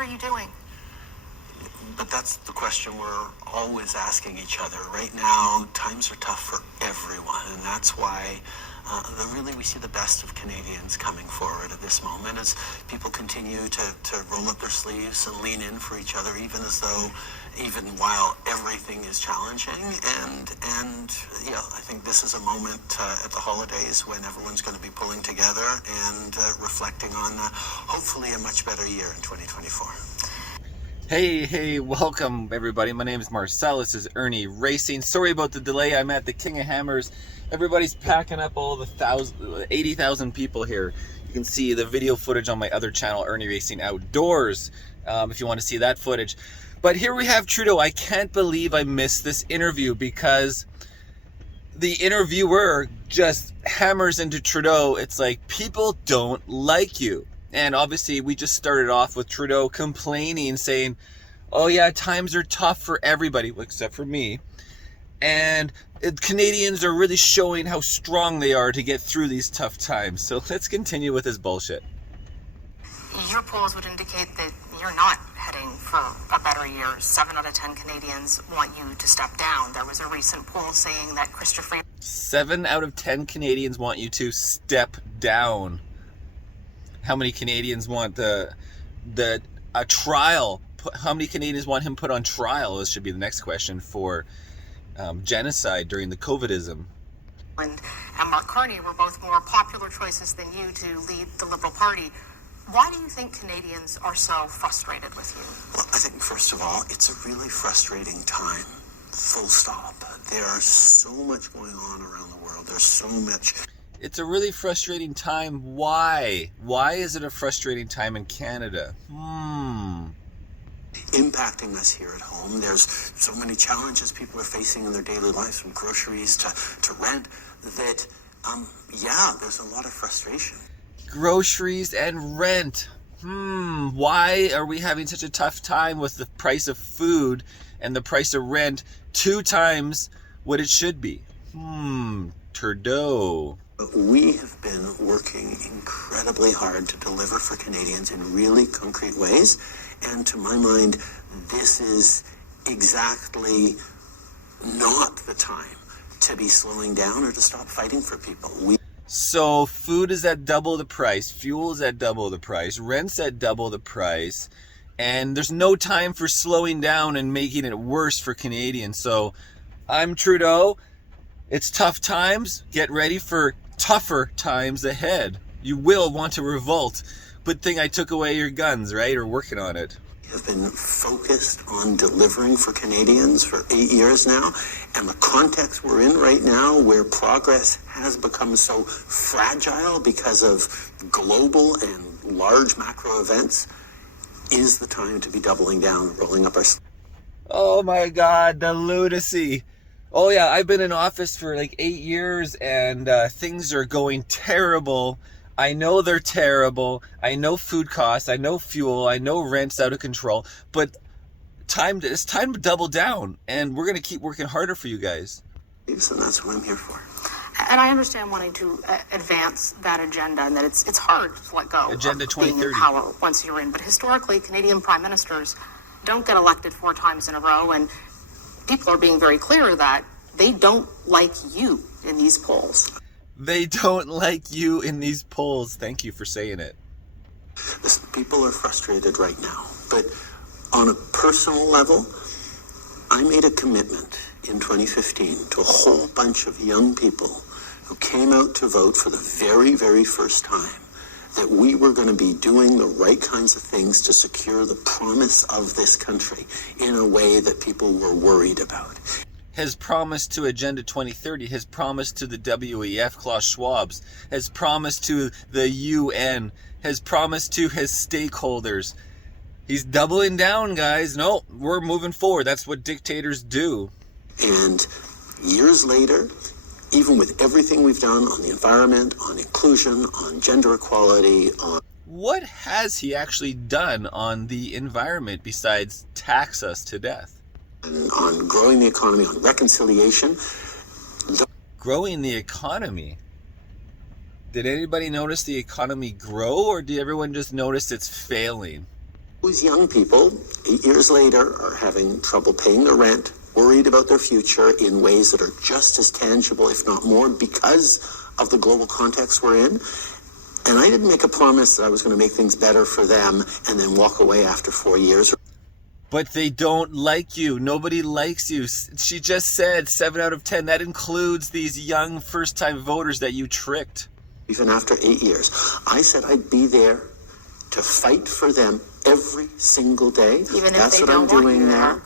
are you doing? But that's the question we're always asking each other. Right now, times are tough for everyone, and that's why really we see the best of Canadians coming forward at this moment as people continue to roll up their sleeves and lean in for each other, even while everything is challenging. And yeah, I think this is a moment at the holidays when everyone's going to be pulling together and reflecting on hopefully a much better year in 2024. Hey, welcome everybody. My name is Marcel. This is Irnieracing. Sorry about the delay. I'm at the King of Hammers. Everybody's packing up all the 80,000 people here. You can see the video footage on my other channel, Irnieracing Outdoors, if you want to see that footage. But here we have Trudeau. I can't believe I missed this interview because the interviewer just hammers into Trudeau. It's like, people don't like you. And obviously we just started off with Trudeau complaining, saying, oh yeah, times are tough for everybody, except for me. And Canadians are really showing how strong they are to get through these tough times. So let's continue with this bullshit. Your polls would indicate that you're not heading for a better year. 7 out of 10 Canadians want you to step down. There was a recent poll saying that Christopher... 7 out of 10 Canadians want you to step down. How many Canadians want a trial? How many Canadians want him put on trial? This should be the next question for genocide during the COVIDism. And Mark Carney were both more popular choices than you to lead the Liberal Party. Why do you think Canadians are so frustrated with you? Well, I think, first of all, it's a really frustrating time. Full stop. There's so much going on around the world. There's so much... It's a really frustrating time. Why? Why is it a frustrating time in Canada? Impacting us here at home. There's so many challenges people are facing in their daily lives, from groceries to rent, that, yeah, there's a lot of frustration. Groceries and rent. Why are we having such a tough time with the price of food and the price of rent 2 times what it should be? Trudeau. We have been working incredibly hard to deliver for Canadians in really concrete ways. And to my mind, this is exactly not the time to be slowing down or to stop fighting for people. So food is at double the price, fuel is at double the price, rent's at double the price, and there's no time for slowing down and making it worse for Canadians. So I'm Trudeau. It's tough times. Get ready for tougher times ahead. You will want to revolt. Good thing I took away your guns, right? Or working on it. We have been focused on delivering for Canadians for 8 years now, and the context we're in right now, where progress has become so fragile because of global and large macro events, is the time to be doubling down and rolling up our sleeves. Oh my God, the lunacy. Oh yeah, I've been in office for like 8 years and things are going terrible. I know they're terrible. I know food costs. I know fuel. I know rent's out of control. But it's time to double down, and we're going to keep working harder for you guys. And that's what I'm here for. And I understand wanting to advance that agenda, and that it's hard to let go Agenda of being 2030. in power once you're in. But historically, Canadian prime ministers don't get elected 4 times in a row, and people are being very clear that they don't like you in these polls. They don't like you in these polls. Thank you for saying it. Listen, people are frustrated right now, but on a personal level, I made a commitment in 2015 to a whole bunch of young people who came out to vote for the very, very first time that we were going to be doing the right kinds of things to secure the promise of this country in a way that people were worried about. Has promised to Agenda 2030, has promised to the WEF, Klaus Schwab's, has promised to the UN, has promised to his stakeholders. He's doubling down, guys. No, we're moving forward. That's what dictators do. And years later, even with everything we've done on the environment, on inclusion, on gender equality, on... What has he actually done on the environment besides tax us to death? On growing the economy, on reconciliation. Growing the economy? Did anybody notice the economy grow, or did everyone just notice it's failing? Those young people, 8 years later, are having trouble paying their rent, worried about their future in ways that are just as tangible, if not more, because of the global context we're in. And I didn't make a promise that I was going to make things better for them and then walk away after 4 years. But they don't like you. Nobody likes you. She just said 7 out of 10. That includes these young first-time voters that you tricked. Even after 8 years, I said I'd be there to fight for them every single day. Even That's if they what I'm don't want doing you now.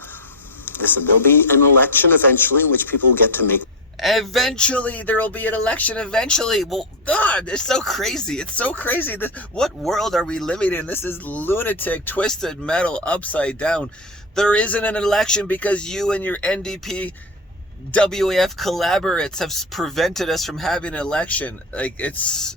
Listen, there'll be an election eventually in which people will get to make. Eventually, there will be an election eventually. Well, God, it's so crazy. It's so crazy. What world are we living in? This is lunatic, twisted metal, upside down. There isn't an election because you and your NDP WAF collaborates have prevented us from having an election. Like, it's...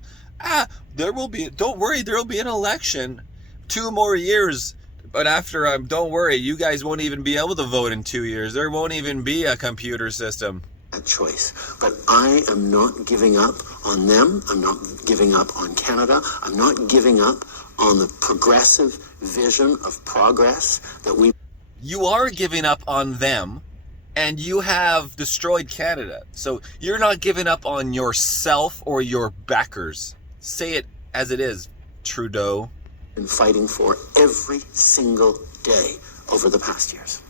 there will be... Don't worry, there will be an election. 2 more years. But after, don't worry, you guys won't even be able to vote in 2 years. There won't even be a computer system. That choice. But I am not giving up on them. I'm not giving up on Canada. I'm not giving up on the progressive vision of progress that we... You are giving up on them, and you have destroyed Canada. So you're not giving up on yourself or your backers. Say it as it is, Trudeau. Been fighting for every single day over the past years.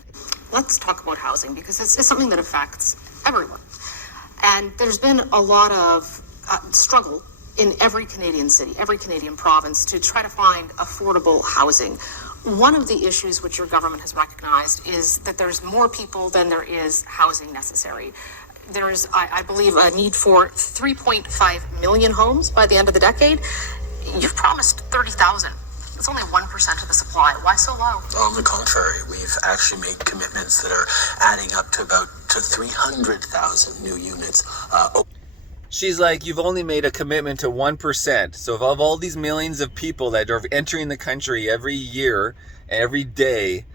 Let's talk about housing, because it's something that affects everyone. And there's been a lot of struggle in every Canadian city, every Canadian province, to try to find affordable housing. One of the issues which your government has recognized is that there's more people than there is housing necessary. There's, I believe, a need for 3.5 million homes by the end of the decade. You've promised 30,000. It's only 1% of the supply. Why so low? On the contrary, we've actually made commitments that are adding up to about 300,000 new units. She's like, you've only made a commitment to 1%. So of all these millions of people that are entering the country every year, every day,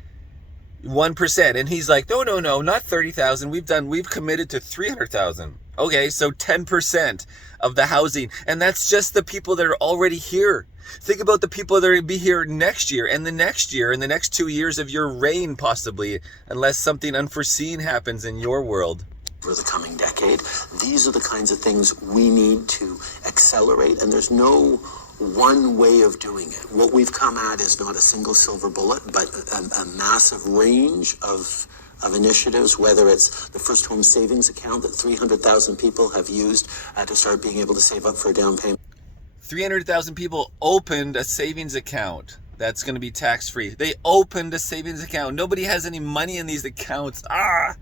1%. And he's like, no, not 30,000. We've committed to 300,000. Okay, so 10% of the housing. And that's just the people that are already here. Think about the people that will be here next year and the next year and the next 2 years of your reign, possibly, unless something unforeseen happens in your world. For the coming decade, these are the kinds of things we need to accelerate, and there's no one way of doing it. What we've come at is not a single silver bullet, but a massive range of initiatives, whether it's the first home savings account that 300,000 people have used to start being able to save up for a down payment. 300,000 people opened a savings account that's going to be tax-free. They opened a savings account. Nobody has any money in these accounts. I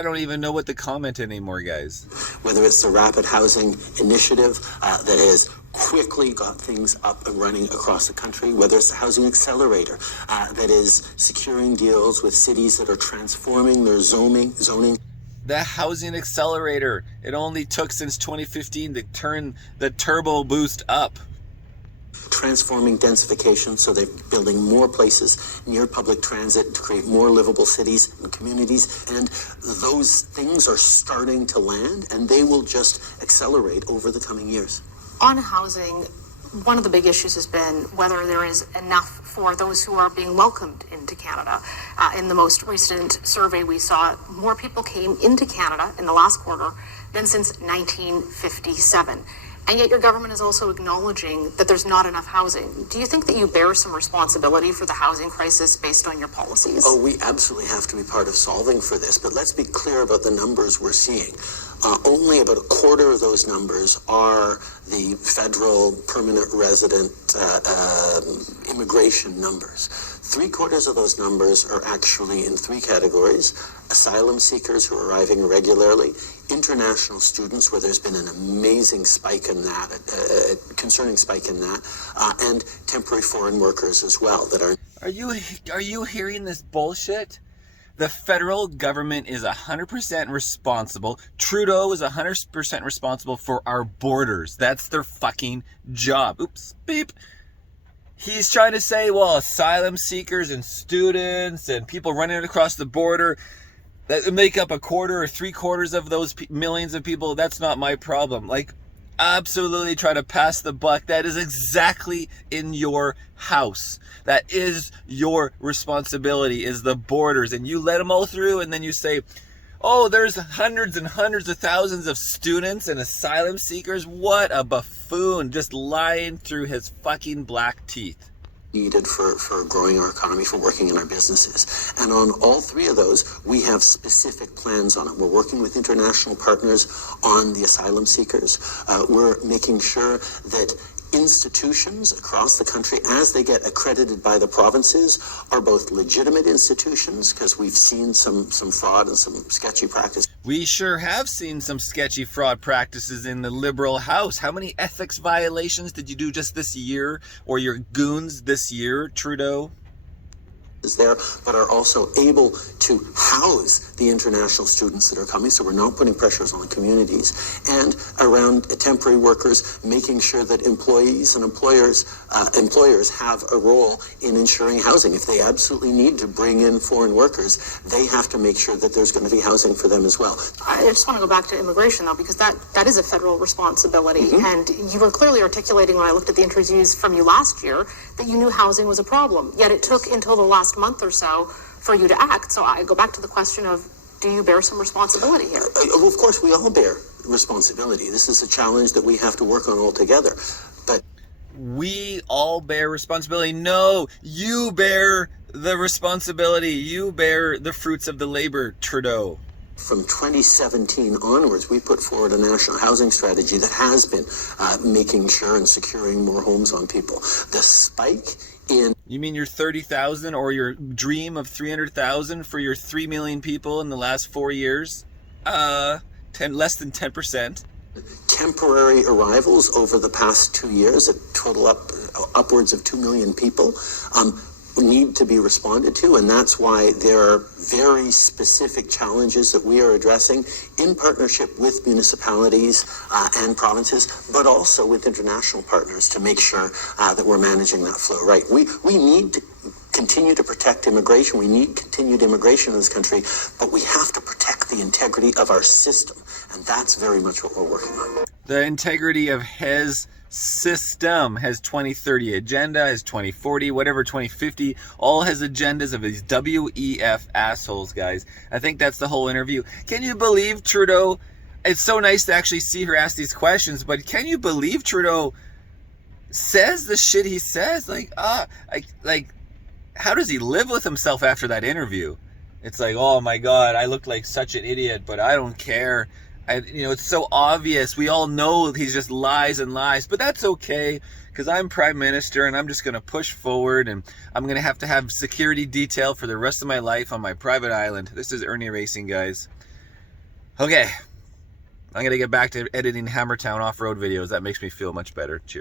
don't even know what to comment anymore, guys. Whether it's the Rapid Housing Initiative that has quickly got things up and running across the country, whether it's the Housing Accelerator that is securing deals with cities that are transforming their zoning. The Housing Accelerator, it only took since 2015 to turn the turbo boost up. Transforming densification, so they're building more places near public transit to create more livable cities and communities, and those things are starting to land, and they will just accelerate over the coming years. On housing, one of the big issues has been whether there is enough for those who are being welcomed into Canada. In the most recent survey we saw, more people came into Canada in the last quarter than since 1957. And yet your government is also acknowledging that there's not enough housing. Do you think that you bear some responsibility for the housing crisis based on your policies? Oh, we absolutely have to be part of solving for this, but let's be clear about the numbers we're seeing. Only about a quarter of those numbers are the federal permanent resident immigration numbers. 3/4 of those numbers are actually in 3 categories: asylum seekers who are arriving regularly, international students, where there's been an amazing spike in that, concerning spike in that, and temporary foreign workers as well that are... Are you hearing this bullshit? The federal government is 100% responsible. Trudeau is 100% responsible for our borders. That's their fucking job. Oops, beep. He's trying to say, well, asylum seekers and students and people running across the border that make up a quarter or 3/4 of those millions of people. That's not my problem. Like, absolutely try to pass the buck. That is exactly in your house. That is your responsibility, is the borders. And you let them all through, and then you say, oh, there's hundreds and hundreds of thousands of students and asylum seekers. What a buffoon, just lying through his fucking black teeth. Needed for growing our economy, for working in our businesses. And on all three of those, we have specific plans on it. We're working with international partners on the asylum seekers. We're making sure that institutions across the country, as they get accredited by the provinces, are both legitimate institutions, because we've seen some fraud and some sketchy practice. We sure have seen some sketchy fraud practices in the Liberal House. How many ethics violations did you do just this year, or your goons this year, Trudeau? Is there, but are also able to house the international students that are coming, so we're not putting pressures on the communities. And around temporary workers, making sure that employees and employers have a role in ensuring housing. If they absolutely need to bring in foreign workers, they have to make sure that there's going to be housing for them as well. I just want to go back to immigration, though, because that is a federal responsibility. And you were clearly articulating, when I looked at the interviews from you last year, that you knew housing was a problem. Yet it took until the last month or so for you to act. So I go back to the question of, do you bear some responsibility here? Well, of course, we all bear responsibility. This is a challenge that we have to work on all together. But we all bear responsibility. No, you bear the responsibility. You bear the fruits of the labor, Trudeau. From 2017 onwards, we put forward a national housing strategy that has been making sure and securing more homes on people. The spike in... You mean your 30,000 or your dream of 300,000 for your 3 million people in the last 4 years? Less than 10%. Temporary arrivals over the past 2 years, a total upwards of 2 million people, need to be responded to, and that's why there are very specific challenges that we are addressing in partnership with municipalities and provinces, but also with international partners to make sure that we're managing that flow right. We need to continue to protect immigration. We need continued immigration in this country, but we have to protect the integrity of our system, and that's very much what we're working on. The integrity of his system, has 2030 agenda, has 2040, whatever, 2050, all his agendas of his WEF assholes, guys. I think that's the whole interview. Can you believe Trudeau? It's so nice to actually see her ask these questions, but can you believe Trudeau says the shit he says? Like, how does he live with himself after that interview? It's like, oh my God, I look like such an idiot, but I don't care. It's so obvious. We all know he just lies and lies, but that's okay, because I'm Prime Minister and I'm just going to push forward, and I'm going to have security detail for the rest of my life on my private island. This is Irnieracing, guys. Okay, I'm going to get back to editing Hammertown off-road videos. That makes me feel much better. Cheers.